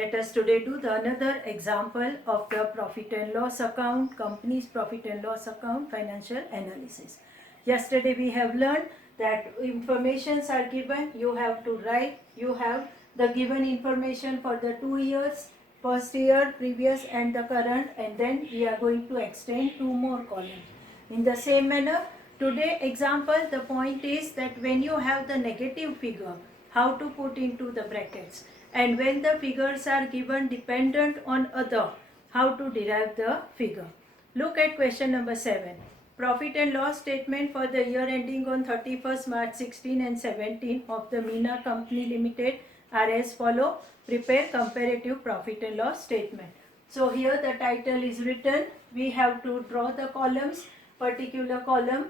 Let us today do the another example of the profit and loss account, company's profit and loss account, financial analysis. Yesterday we have learned that informations are given, you have to write, you have the given information for the 2 years, first year, previous and the current, and then we are going to extend 2 more columns. In the same manner, today example, the point is that when you have the negative figure, how to put into the brackets, and when the figures are given dependent on other, how to derive the figure. Look at question number 7. Profit and loss statement for the year ending on 31st March 16 and 17 of the Meena Company Limited are as follow. Prepare comparative profit and loss statement. So here the title is written. We have to draw the columns. Particular column,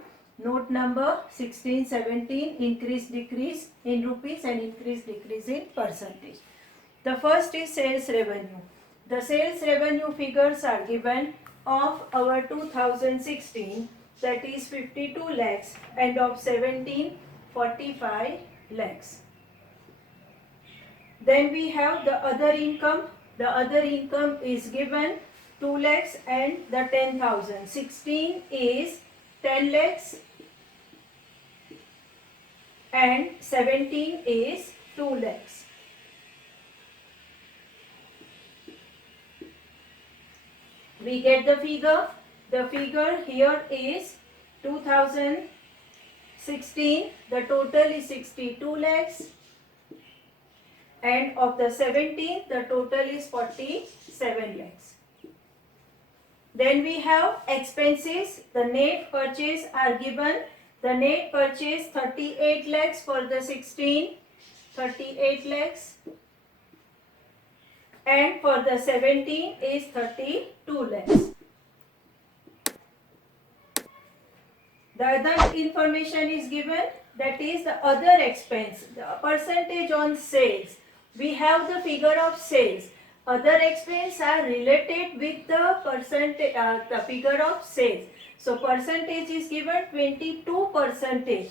note number 16, 17, increase, decrease in rupees and increase, decrease in percentage. The first is sales revenue. The sales revenue figures are given of our 2016, that is 52 lakhs, and of 17, 45 lakhs. Then we have the other income. The other income is given 2 lakhs and the 10,000. 16 is 10 lakhs and 17 is 2 lakhs. We get the figure. The figure here is 2016. The total is 62 lakhs. And of the 17, the total is 47 lakhs. Then we have expenses. The net purchase are given. The net purchase 38 lakhs for the 16, 38 lakhs. And for the 17 is 32 lakhs. The other information is given, that is the other expense, the percentage on sales. We have the figure of sales. Other expense are related with the percentage, the figure of sales. So percentage is given 22%.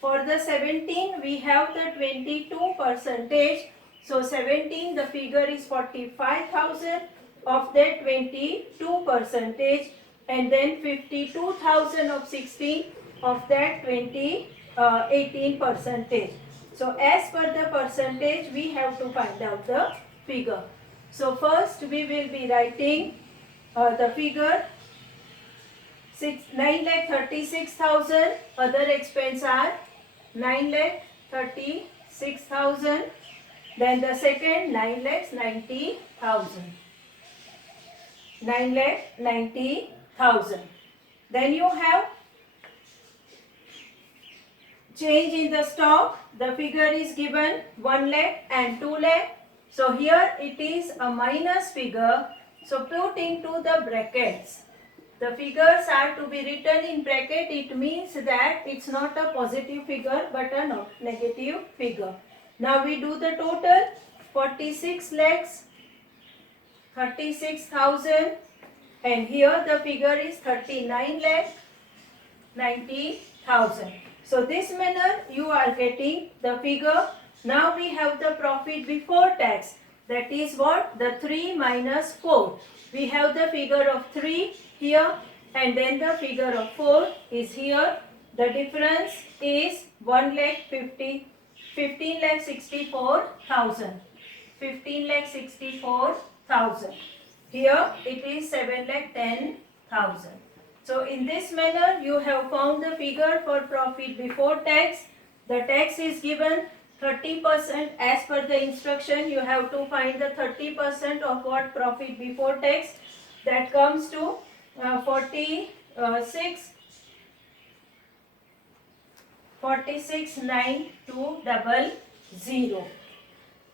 For the 17 we have the 22%. So 17 the figure is 45,000, of that 22%, and then 52,000 of 16, of that 18%. So as per the percentage we have to find out the figure. So first we will be writing the figure 9,36,000. Other expense are 9,36,000. Then the second 9,90,000. 9,90,000. Then you have change in the stock. The figure is given 1 lakh and 2 lakh. So here it is a minus figure. So put into the brackets. The figures are to be written in bracket. It means that it's not a positive figure but a negative figure. Now we do the total. 46 lakhs, 36,000, and here the figure is 39 lakh 90,000. So this manner you are getting the figure. Now we have the profit before tax. That is what? The 3 minus 4. We have the figure of 3 here and then the figure of 4 is here. The difference is 15,64,000. 15,64,000. Here it is 7,10,000. So in this manner you have found the figure for profit before tax. The tax is given 30%. As per the instruction you have to find the 30% of what? Profit before tax. That comes to 46,9,200.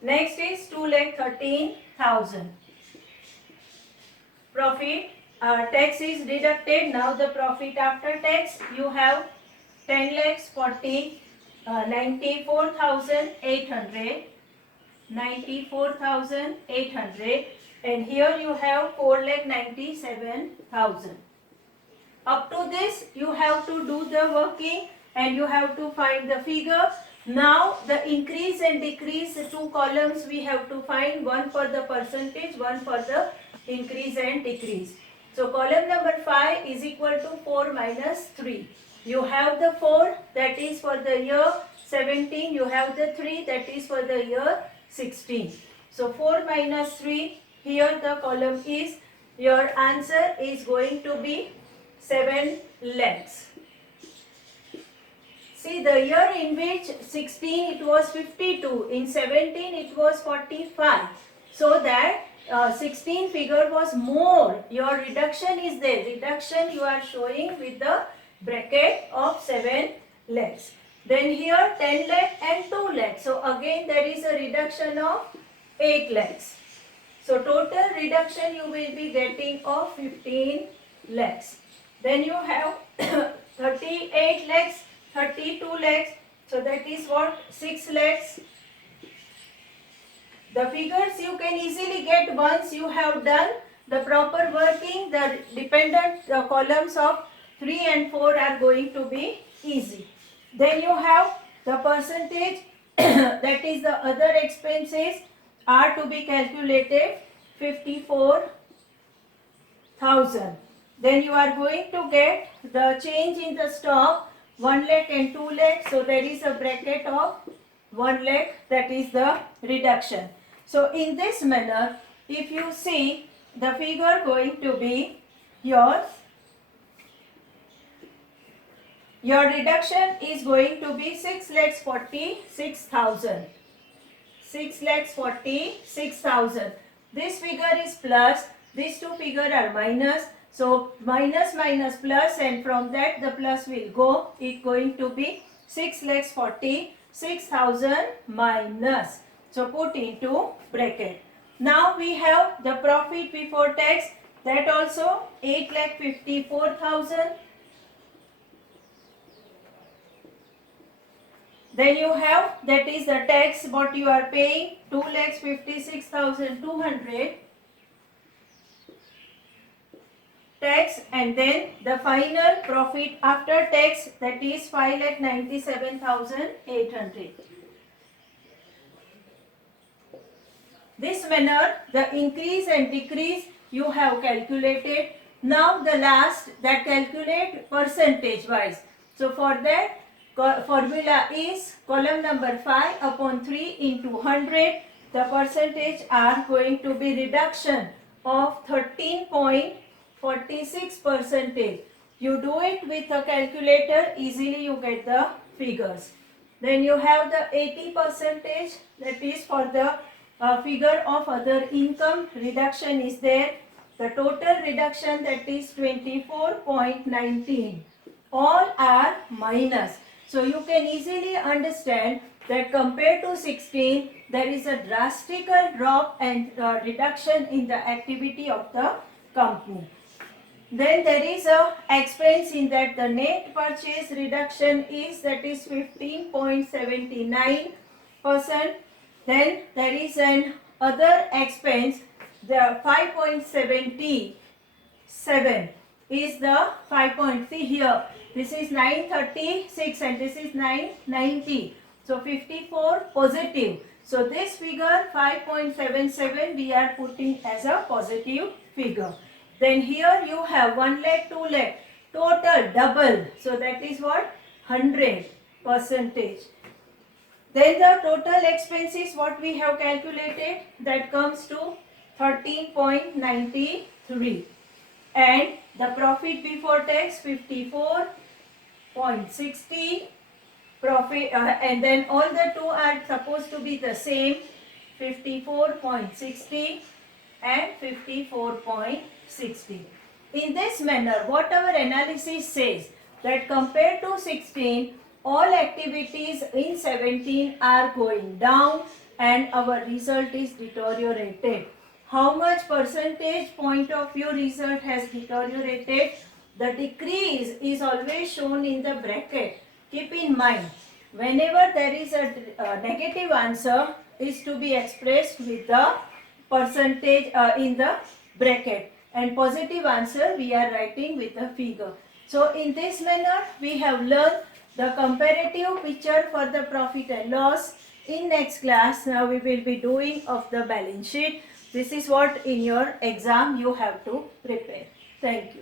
Next is 2,13,000. Profit tax is deducted. Now the profit after tax you have 10 lakhs 94,800. 94,800, and here you have 4,97,000. Up to this you have to do the working and you have to find the figure. Now the increase and decrease, two columns we have to find, one for the percentage, one for the increase and decrease. So column number 5 is equal to 4 minus 3. You have the 4 that is for the year 17, you have the 3 that is for the year 16. So 4 minus 3, here the column is, your answer is going to be 7 lakhs. See, the year in which 16 it was 52, in 17 it was 45. So that 16 figure was more. Your reduction is there. Reduction you are showing with the bracket of 7 lakhs. Then here 10 lakh and 2 lakhs. So again there is a reduction of 8 lakhs. So total reduction you will be getting of 15 lakhs. Then you have 38 lakhs, 32 lakhs. So that is what? 6 lakhs. The figures you can easily get once you have done the proper working. The dependent columns of 3 and 4 are going to be easy. Then you have the percentage that is the other expenses are to be calculated 54,000. Then you are going to get the change in the stock 1 lakh and 2 lakh. So there is a bracket of 1 lakh, that is the reduction. So in this manner, if you see the figure going to be your reduction is going to be 6,46,000. 6,46,000. This figure is plus, these two figures are minus. So minus minus plus, and from that the plus will go. It's going to be 6,46,000 minus. So put into bracket. Now we have the profit before tax, that also 8,54,000. Then you have, that is the tax what you are paying, 2,56,200 tax, and then the final profit after tax, that is 5,97,800. This manner the increase and decrease you have calculated. Now the last, that calculate percentage wise. So for that formula is column number 5 upon 3 into 100. The percentage are going to be reduction of 13.46%. You do it with a calculator, easily you get the figures. Then you have the 80%, that is for the figure of other income. Reduction is there. The total reduction, that is 24.19. All are minus. So you can easily understand that compared to 16, there is a drastical drop and reduction in the activity of the company. Then there is a expense in that the net purchase reduction is, that is 15.79%. Then there is an other expense, the 5.77 is the 5.3 here. This is 936 and this is 990. So 54 positive. So this figure 5.77 we are putting as a positive figure. Then here you have 1 lakh, 2 lakh, total double. So that is what? 100%. Then the total expenses what we have calculated, that comes to 13.93. And the profit before tax 54.60 profit, and then all the two are supposed to be the same, 54.60 and 54.60. In this manner, what our analysis says, that compared to 16, all activities in 17 are going down and our result is deteriorated. How much percentage point of view result has deteriorated? The decrease is always shown in the bracket. Keep in mind, whenever there is a negative answer is to be expressed with the percentage in the bracket, and positive answer we are writing with the figure. So in this manner we have learned the comparative picture for the profit and loss. In next class, now we will be doing of the balance sheet. This is what in your exam you have to prepare. Thank you.